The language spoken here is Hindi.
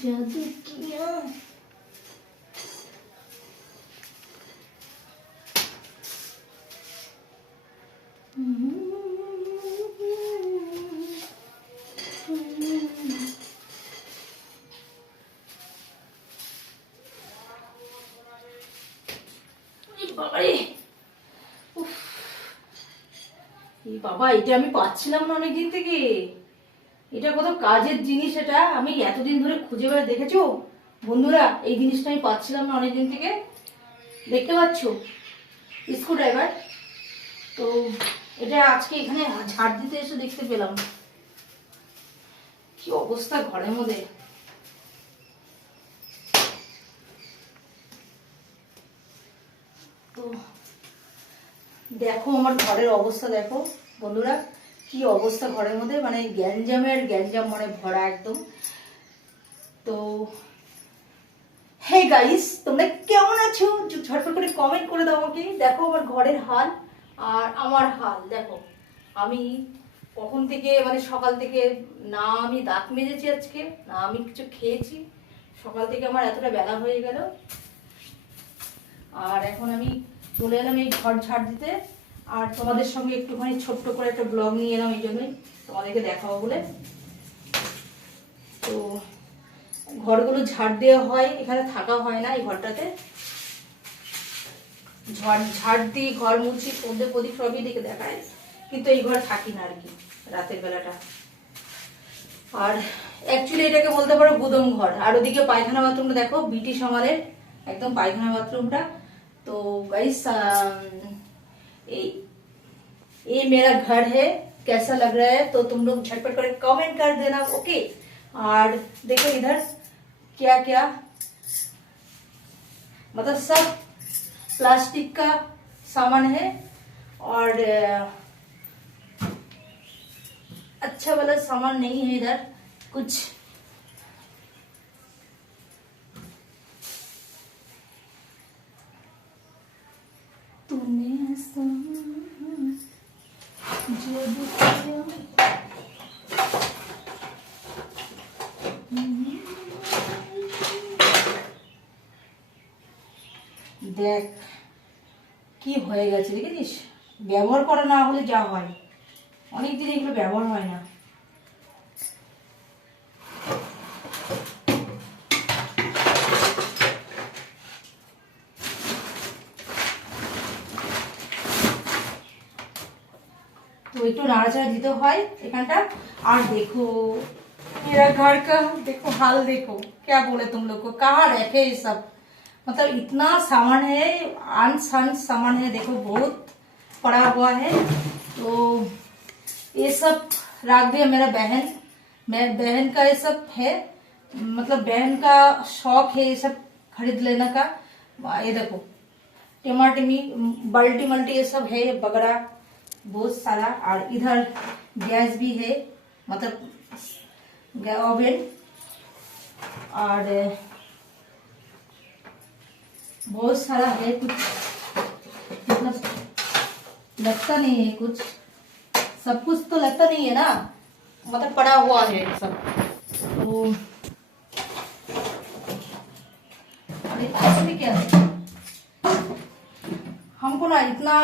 जादू किया। বাবা, এটা আমি পাচ্ছিলাম না অনেকদিন থেকে। এটা কত কাজের জিনিস, এটা আমি এতদিন ধরে খুঁজে বেড়ে, দেখেছো বন্ধুরা? এই জিনিসটা আমি পাচ্ছিলাম না অনেকদিন থেকে। দেখতে পাচ্ছ স্ক্রু ড্রাইভার। তো এটা আজকে এখানে ঝাড় দিতে এসে দেখতে পেলাম। কি অবস্থা ঘরের মধ্যে। তো দেখো আমার ঘরের অবস্থা, দেখো বন্ধুরা কি অবস্থা ঘরের মধ্যে, মানে গ্যাঞ্জামের গ্যাঞ্জাম, মানে ভরা একদম। তো হে গাইস, তোমরা কেমন আছো? ঝটপট করে কমেন্ট করে দাও আমাকে। দেখো আমার ঘরের হাল আর আমার হাল দেখো। আমি কখন থেকে, মানে সকাল থেকে না আমি দাঁত মেজেছি আজকে, না আমি কিছু খেয়েছি। সকাল থেকে আমার এতটা বেলা হয়ে গেল। আর এখন আমি চলে এলাম এই ঘর ঝাড় দিতে। আর তোমাদের সঙ্গে একটুখানি ছোট্ট করে একটা ব্লগ নিয়ে এলাম, এই জন্যই তোমাদেরকে দেখাবো বলে। তো ঘরগুলো ঝাড় দেওয়া হয়, এখানে থাকা হয় না এই ঘরটাতে। ঝাড় দিয়ে ঘর মুছি, পদ্মে প্রদীপ সবই দিকে দেখায়, কিন্তু এই ঘরে থাকি না আর কি রাতের বেলাটা। আর অ্যাকচুয়ালি এটাকে বলতে পারো গুদম ঘর। আর ওদিকে পায়খানা বাথরুমটা দেখো, ব্রিটিশ আমলের একদম পায়খানা বাথরুমটা। তো गाइस ये मेरा घर है, कैसा लग रहा है? तो तुम लोग झटपट कर कमेंट कर देना, ओके। और देखो इधर क्या क्या, मतलब सब प्लास्टिक का सामान है। और अच्छा वाला सामान नहीं है इधर कुछ। तूने দেখ কি হয়ে গেছে, দেখেছিস? ব্যবহার করা না হলে যা হয়, অনেকদিন এগুলো ব্যবহার হয় না। तो একটু নাড়াচাড়া দিতে হয় এখানটা। আর देखो मेरा घर का देखो हाल, देखो क्या बोले तुम लोग को, कहाँ रखे ये सब। मतलब इतना सामान है, अनसन सामान है, देखो बहुत पड़ा हुआ है। तो ये सब रख दिया मेरा बहन का ये सब है, मतलब बहन का शौक है ये सब खरीद लेने का। ये देखो टिमाटिमी बाल्टी मल्टी ये सब है बगड़ा बहुत सारा। और इधर गैस भी है, मतलब ओवन। और बहुत सारा है, कुछ मतलब लगता नहीं है कुछ, सब कुछ तो लगता नहीं है ना, मतलब पड़ा हुआ है सब। तो इसमें क्या है, हमको ना इतना